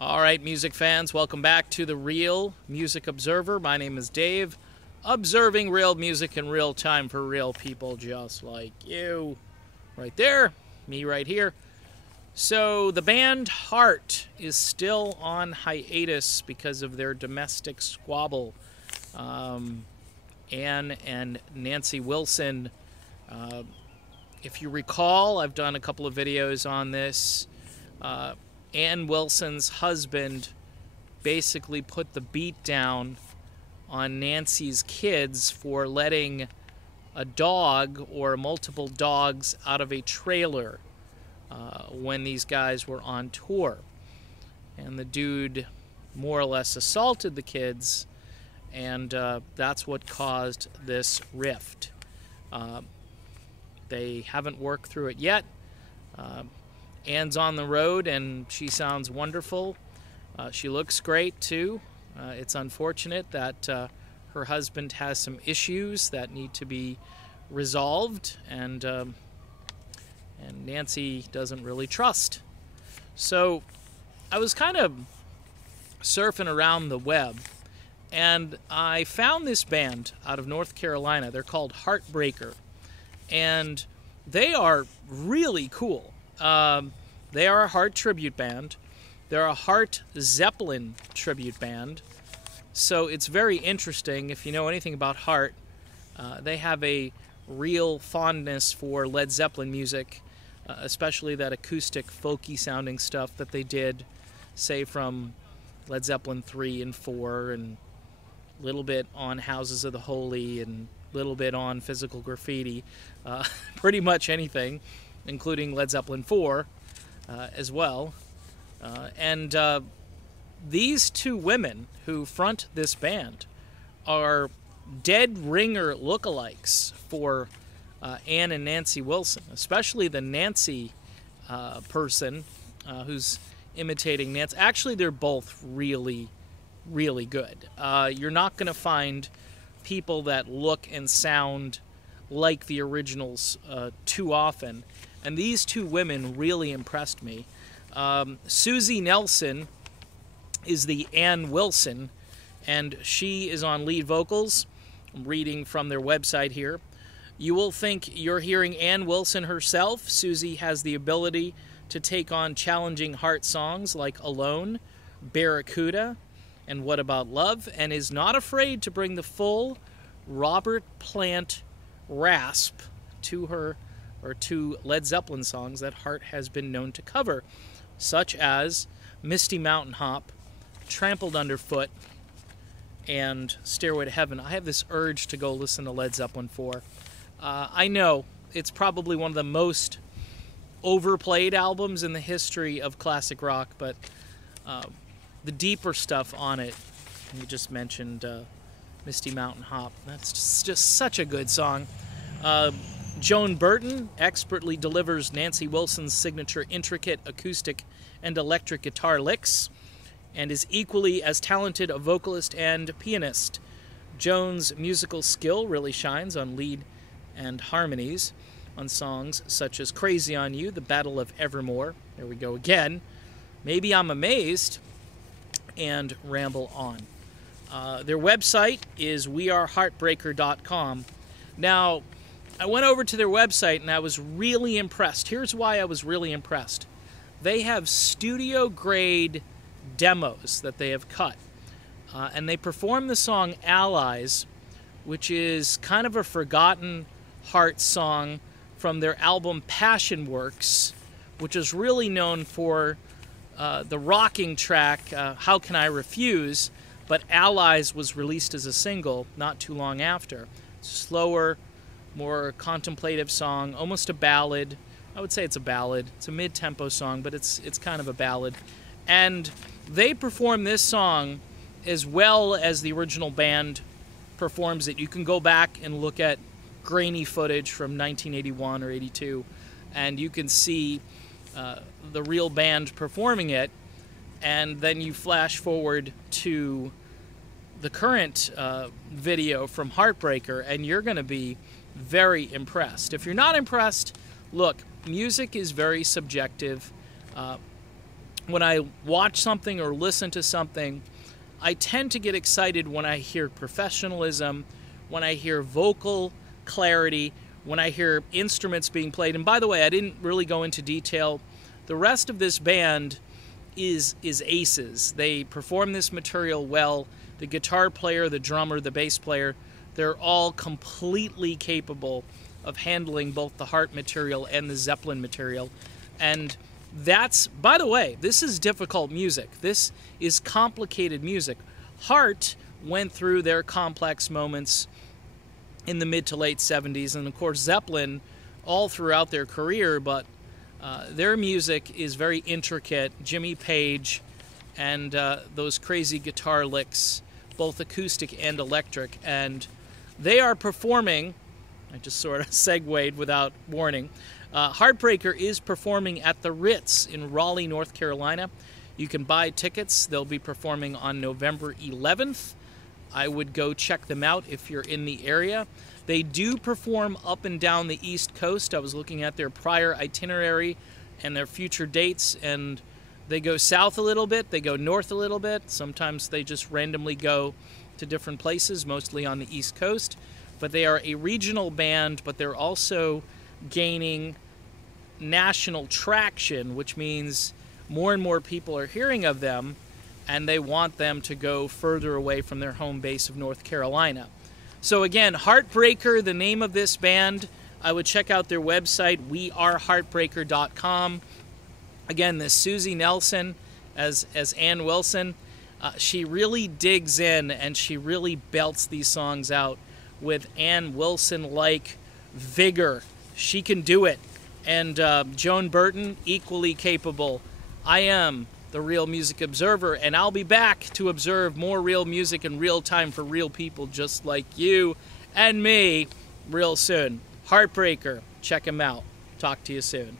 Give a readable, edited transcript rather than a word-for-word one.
All right, music fans, welcome back to the Real Music Observer. My name is Dave, observing real music in real time for real people just like you. Right there, me right here. So the band Heart is still on hiatus because of their domestic squabble. Ann and Nancy Wilson, if you recall, I've done a couple of videos on this. Ann Wilson's husband basically put the beat down on Nancy's kids for letting a dog or multiple dogs out of a trailer when these guys were on tour. And the dude more or less assaulted the kids, and that's what caused this rift. They haven't worked through it yet. Ann's on the road, and she sounds wonderful. She looks great, too. It's unfortunate that her husband has some issues that need to be resolved, and Nancy doesn't really trust. So I was kind of surfing around the web, and I found this band out of North Carolina. They're called Heartbreaker, and they are really cool. They are a Heart tribute band. They're a Heart Zeppelin tribute band. So it's very interesting. If you know anything about Heart, they have a real fondness for Led Zeppelin music, especially that acoustic, folky sounding stuff that they did, say, from Led Zeppelin 3 and 4, and a little bit on Houses of the Holy, and a little bit on Physical Graffiti. Pretty much anything, including Led Zeppelin 4 as well. And these two women who front this band are dead ringer lookalikes for Ann and Nancy Wilson, especially the Nancy person who's imitating Nancy. Actually, they're both really, really good. You're not going to find people that look and sound like the originals too often. And these two women really impressed me. Suzy Nelson is the Ann Wilson, and she is on lead vocals. I'm reading from their website here. You will think you're hearing Ann Wilson herself. Suzy has the ability to take on challenging Heart songs like Alone, Barracuda, and What About Love, and is not afraid to bring the full Robert Plant rasp to her, or two Led Zeppelin songs that Heart has been known to cover, such as Misty Mountain Hop, Trampled Underfoot, and Stairway to Heaven. I have this urge to go listen to Led Zeppelin 4. I know it's probably one of the most overplayed albums in the history of classic rock, but the deeper stuff on it, you just mentioned Misty Mountain Hop, that's just such a good song. Joan Burton expertly delivers Nancy Wilson's signature intricate acoustic and electric guitar licks, and is equally as talented a vocalist and pianist. Joan's musical skill really shines on lead and harmonies on songs such as Crazy on You, The Battle of Evermore, there we go again, Maybe I'm Amazed, and Ramble On. Their website is weareheartbreaker.com. Now, I went over to their website and I was really impressed. Here's why I was really impressed. They have studio-grade demos that they have cut. And they perform the song Allies, which is kind of a forgotten Heart song from their album Passion Works, which is really known for the rocking track, How Can I Refuse? But Allies was released as a single not too long after. Slower, more contemplative song, almost a ballad. I would say it's a ballad. It's a mid-tempo song, but it's kind of a ballad. And they perform this song as well as the original band performs it. You can go back and look at grainy footage from 1981 or 82, and you can see the real band performing it. And then you flash forward to the current video from Heartbreaker, and you're going to be very impressed. If you're not impressed, look, music is very subjective. when I watch something or listen to something, I tend to get excited when I hear professionalism, when I hear vocal clarity, when I hear instruments being played. And by the way, I didn't really go into detail. The rest of this band is aces. They perform this material well. The guitar player, the drummer, the bass player, they're all completely capable of handling both the Heart material and the Zeppelin material. And that's, by the way, this is difficult music. This is complicated music. Heart went through their complex moments in the mid to late 70s, and of course Zeppelin all throughout their career, but their music is very intricate. Jimmy Page and those crazy guitar licks, both acoustic and electric, and they are performing, I just sort of segued without warning, Heartbreaker is performing at the Ritz in Raleigh, North Carolina. You can buy tickets. They'll be performing on November 11th. I would go check them out if you're in the area. They do perform up and down the East Coast. I was looking at their prior itinerary and their future dates, and they go south a little bit, they go north a little bit. Sometimes they just randomly go to different places, mostly on the East Coast. But they are a regional band, but they're also gaining national traction, which means more and more people are hearing of them, and they want them to go further away from their home base of North Carolina. So again, Heartbreaker, the name of this band. I would check out their website, weareheartbreaker.com. Again, this Suzy Nelson as Ann Wilson, she really digs in and she really belts these songs out with Ann Wilson-like vigor. She can do it. And Joan Burton, equally capable. I am the Real Music Observer, and I'll be back to observe more real music in real time for real people just like you and me real soon. Heartbreaker, check him out. Talk to you soon.